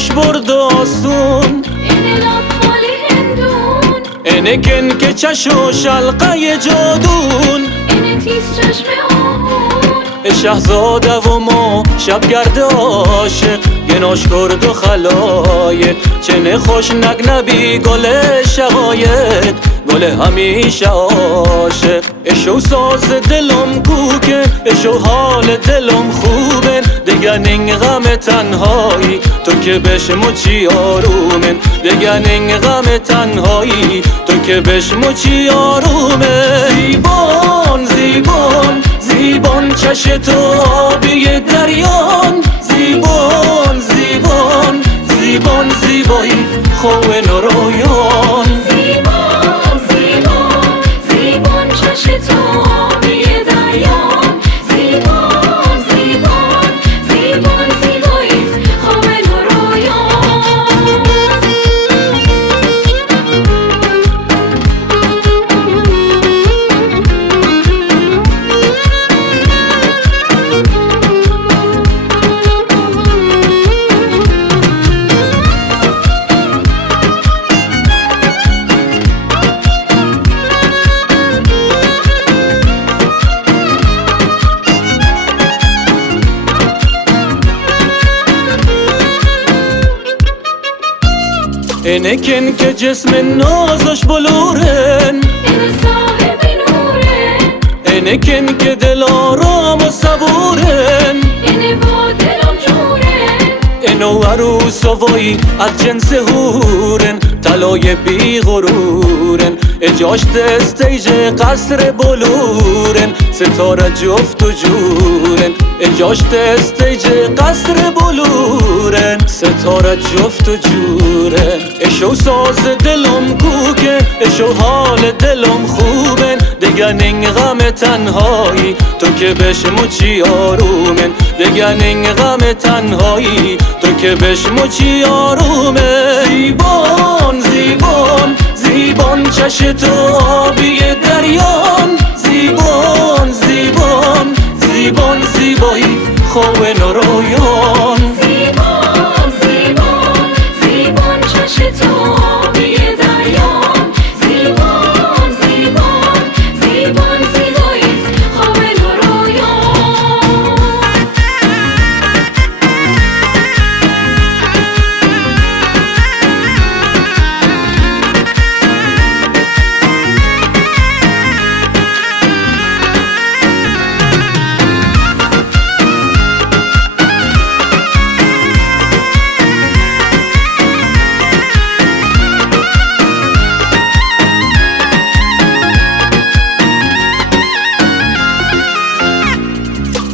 خوش برد آسون، اینه لب خالی هندون، اینه کن که چش و شلقه جادون، اینه تیز چشم آهون، شهزاده و ما شبگرد عاشق گناش کرد و خلایق. چنه خوش نگنبی گل شقایق، گل همیشه عاشق. اشو ساز دلم کوکه، اشو حال دلم خوبه، دیگه نین غم تنهایی تو که بشموچی آرومن، دیگه نین غم تنهایی تو که بشموچی آرومه. زیبان زیبان زیبان چش تو آبی دریان، زیبان زیبان زیبان زیبایی خواه نرویان. زیبان زیبان زیبان چش تو آبی دریان، زیبان زیبان زیبان زیبایی خواب اینه کن که جسم نازش بلورن، اینه صاحب نورن، اینه کن که دل آرام و صبورن، اینه با دلم جورن، اینو عروس و وای از جنس هورن، طلای بی غرورن، اجاش استیج قصر بلورن، ستاره جفت و جورن، اجاش استیج قصر بلورن، ستاره جفت و جورن. اشو ساز دلم کوکه، اشو حال دلم خوبن، دیگه نین غم تنهایی تو که بشموچی آرومن، دیگه نین غم تنهایی تو که بشموچی آرومه. زیبان زیبان زیبان چش تو آبی دریان، زیبان زیبان زیبان زیبایی خواه نرویان. زیبان زیبان زیبان چش تو آبی دریان، زیبان زیبان زیبان زیبایی خواب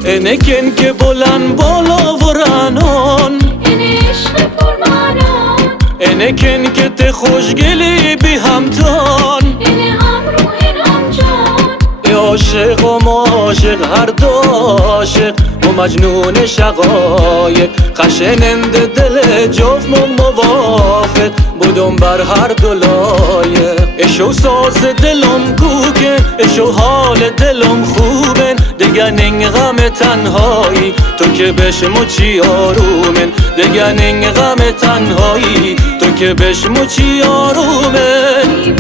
اینه کن که بلند بالا و رنان، اینه عشق پرمعنان، اینه کن که ته خوشگلی بی همتان، اینه هم روح هم جان، ای عاشق و ما عاشق هر دو عاشق و مجنون شقایق. خشنند دل جفت موافق بودم بر هر دو لایق. اشو ساز دلم کوکه، اشو حال دلم خوبن، دیگه نین غم تنهایی تو که بشموچی آرومن، دیگه نین غم تنهایی تو که بشموچی آرومن.